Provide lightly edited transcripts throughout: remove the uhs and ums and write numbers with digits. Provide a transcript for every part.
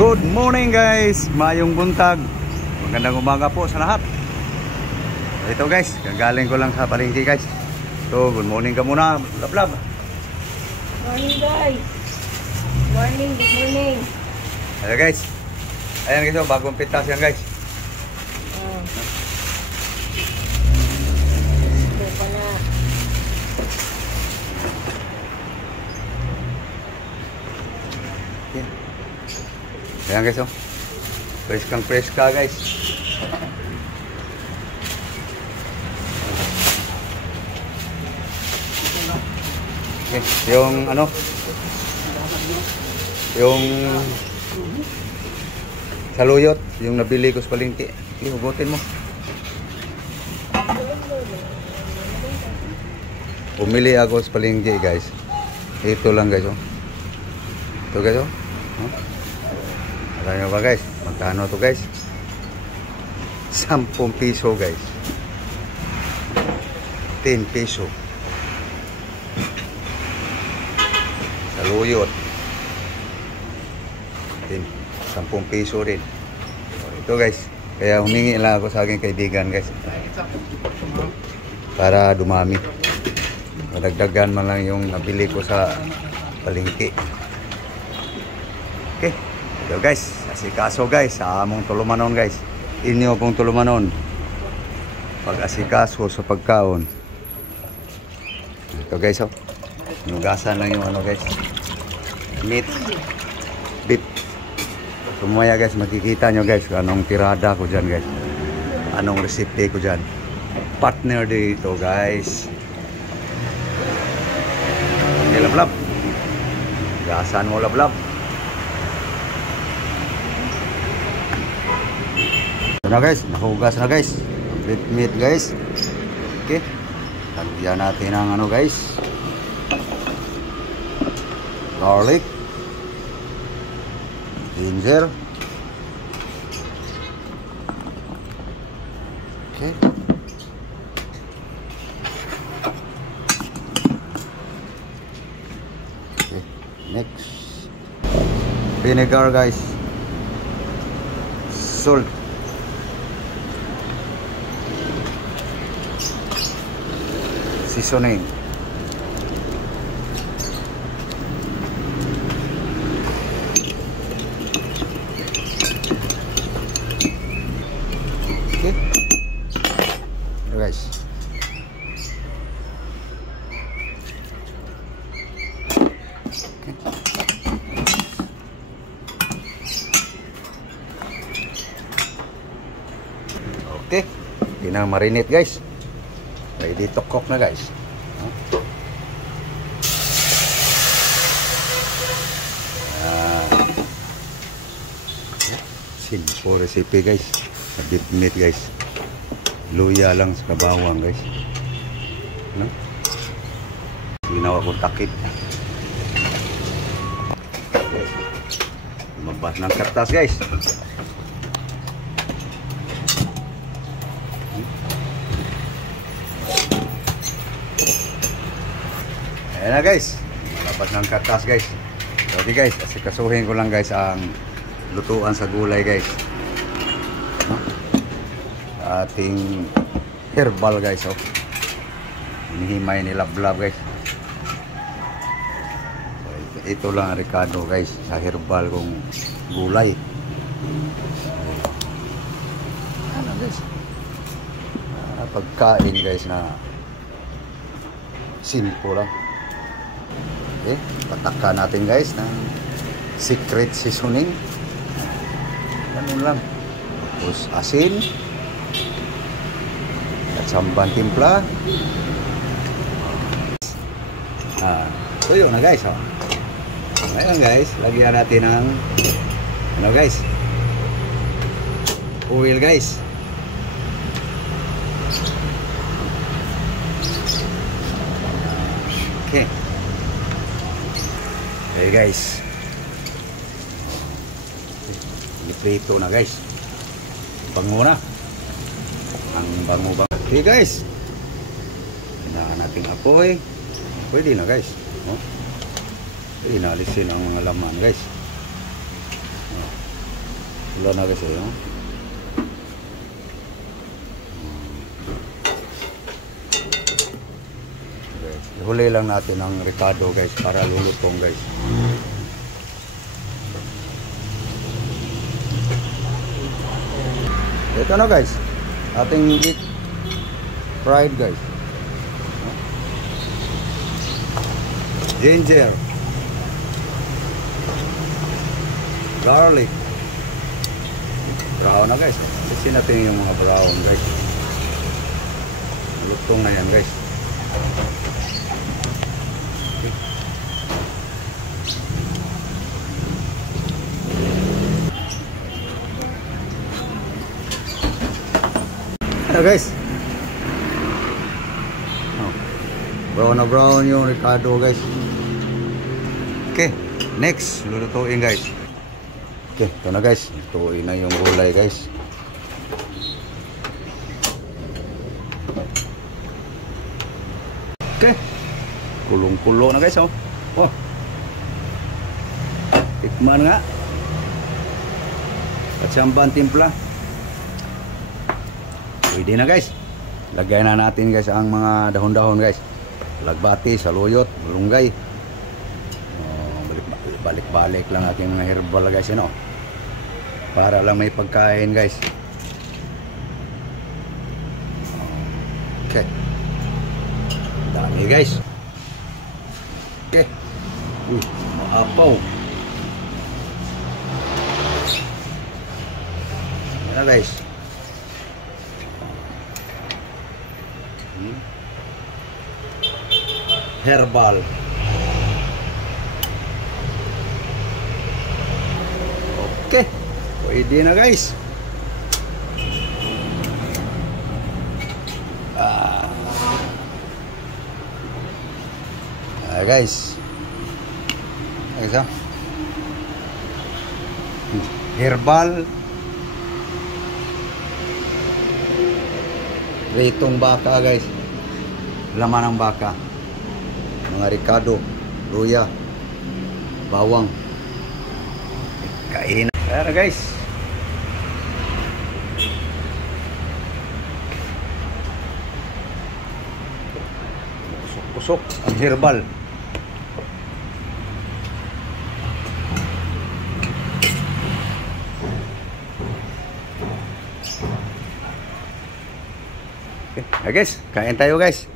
Good morning guys, mayong buntag. Magandang umaga po sa lahat. Ito guys, gagaling ko lang sa palengke guys. So good morning ka muna, Lablab. Morning guys. Morning, good morning. Ayan guys. Ayan guys, bagong pitas yan guys. Ito pa na. Ayan guys, oh. Fresh ka guys. Okay, yung ano, yung saluyot, yung nabili ko sa palengke. Hugutin mo. Pumili ako sa palengke guys. Ito lang guys, oh. Ito guys, oh. Alam nyo ba guys, magkano to guys? 10 piso guys. 10 piso. Saluyot. 10 piso rin. Ito guys, kaya humingi lang ako sa aking kaibigan guys. Para dumami. Madagdagan man lang yung nabili ko sa palengke. Okay. So guys, asikaso guys sa among tulumanon guys. Inyo pong tulumanon. Pag-asikaso sa pagkaon. Ito guys, oh. Nugasan lang yung ano guys. Meat. Beef. Sumaya guys, makikita nyo guys anong tirada ko dyan guys. Anong recipe ko dyan. Partner dito guys. Okay, Lablab. Gasan mo Lablab. Na guys, nahugas na guys. Complete meat guys. Okay. Lagyan natin ang ano guys. Garlic. Ginger. Okay. Okay. Next. Vinegar guys. Salt. Seasoning. Okay. Guys. Okay. Okay. Pinamarinate guys. Ready to cook na guys. Simple recipe guys. Sa beef meat guys. Luya lang sa bawang guys. No? Ginawa ko takip. Lumabas ng kertas guys. Ayan na guys, malabas ng katas guys. So okay guys, asikasuhin ko lang guys ang lutuan sa gulay guys. No? Ating herbal guys, oh. Hinihimay ni Lablab guys. So, ito lang ang rekado guys sa herbal kong gulay. Ano guys? Pagkain guys na simple lang. Okay, patakka natin guys ng secret seasoning. Ganun lang. Tapos asin. At sambal timpla. Tuyo na guys. Oh. Ngayon guys, lagyan natin ng ano guys? Oil guys. Okay. Okay guys. Iprito na guys. Bango na. Ang bango. Okay guys. Kailangan nating apoy. Pwede na guys. No? Inalisin ang mga laman guys. Wala na guys eh. Guys, ihuli lang natin ang Ricardo guys para lulutong guys. Ito na guys, ating deep fried guys. Ginger, garlic, brown na guys. Isin natin yung mga brown guys. Lutong na yan guys. Ano guys, brown na brown yung Ricardo guys. Okay, next lulutuin guys. Okay, ito na guys, lutuin na yung gulay guys. Okay, kulong-kulo na guys. Oh, tikman nga at siyang timpla. Pwede na guys. Lagay na natin guys ang mga dahon-dahon guys. Lagbati, saluyot, malunggay. Balik-balik lang aking mga herbal guys, you know. Para lang may pagkain guys. Okay. Dami guys. Okay. Maapaw. Yan na guys. Herbal. Okay, pwede na guys. Guys. Guys, herbal. Ritong baka guys. Laman ng baka. Mga Ricardo, luya, bawang. Kain. Ayan guys. Pusok-pusok ang herbal. Okay, guys, kain tayo guys.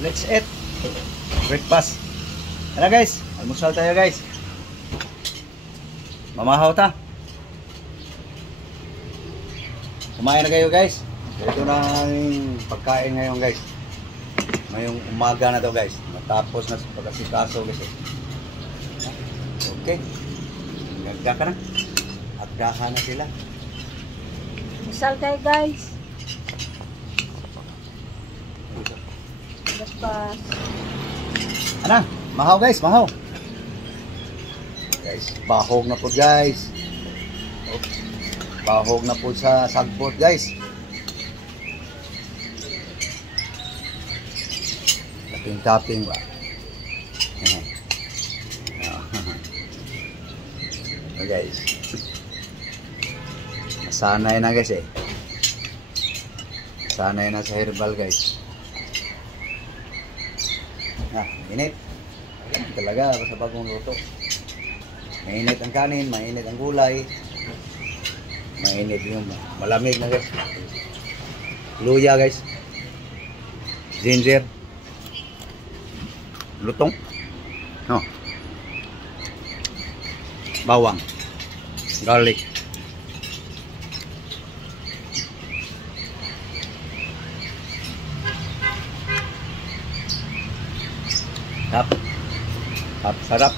Let's eat breakfast. Ano guys, almusal tayo guys. Mamahaw ta. Kumain na kayo guys. Ito na ang pagkain ngayon guys. Ngayong umaga na to guys. Matapos na sa pagkasikaso guys. Okay. Gagda ka na. Agdahan na sila. Masal tayo guys. Gaspas. Ano? Mahaw guys, mahaw. Guys, bahog na po guys. Bahog na po sa sagbot guys. Taping-taping ba? Guys. Nasanay na guys eh. Nasanay na sa herbal guys. Mainit. Talaga sa bagong luto. Mainit ang kanin, mainit ang gulay. Mainit yung malamig na guys. Luya guys. Ginger. Lutong. No. Bawang. Garlic. Sarap.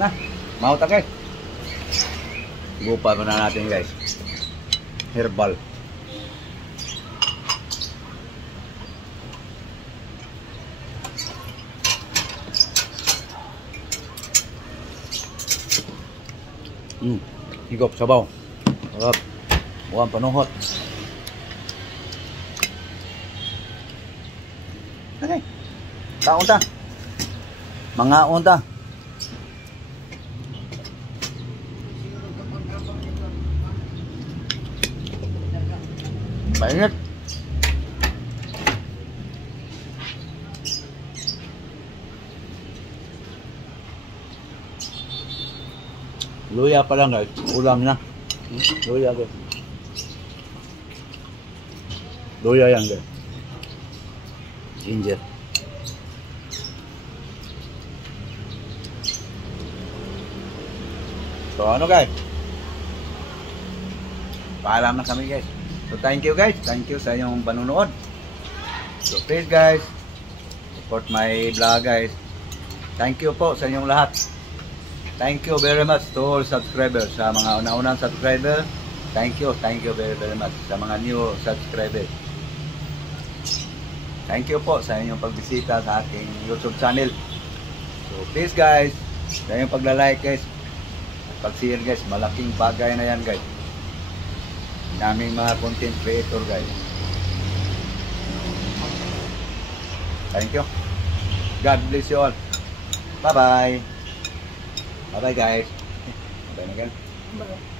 Nah, mau tak guys? Gupa pa na natin guys. Herbal. Higop, sabaw. Sarap. Mukhang panuhot. Okay. Kaon ta. Mga unta. Mainit. Luya pa lang guys. Ulam na. Luya guys. Luya yan guys. Ginger. So ano guys? Paalam na kami guys. So thank you guys. Thank you sa inyong panunood. So please guys, support my vlog guys. Thank you po sa inyong lahat. Thank you very much to all subscribers. Sa mga una-unang subscriber, thank you very much. Sa mga new subscribers, thank you po sa inyong pagbisita sa aking YouTube channel. So please guys, sa inyong pagla-like guys, pag-share guys, malaking bagay na yan guys. Naming mga content creator guys. Thank you. God bless you all. Bye bye. Bye bye guys. Bye again. Bye.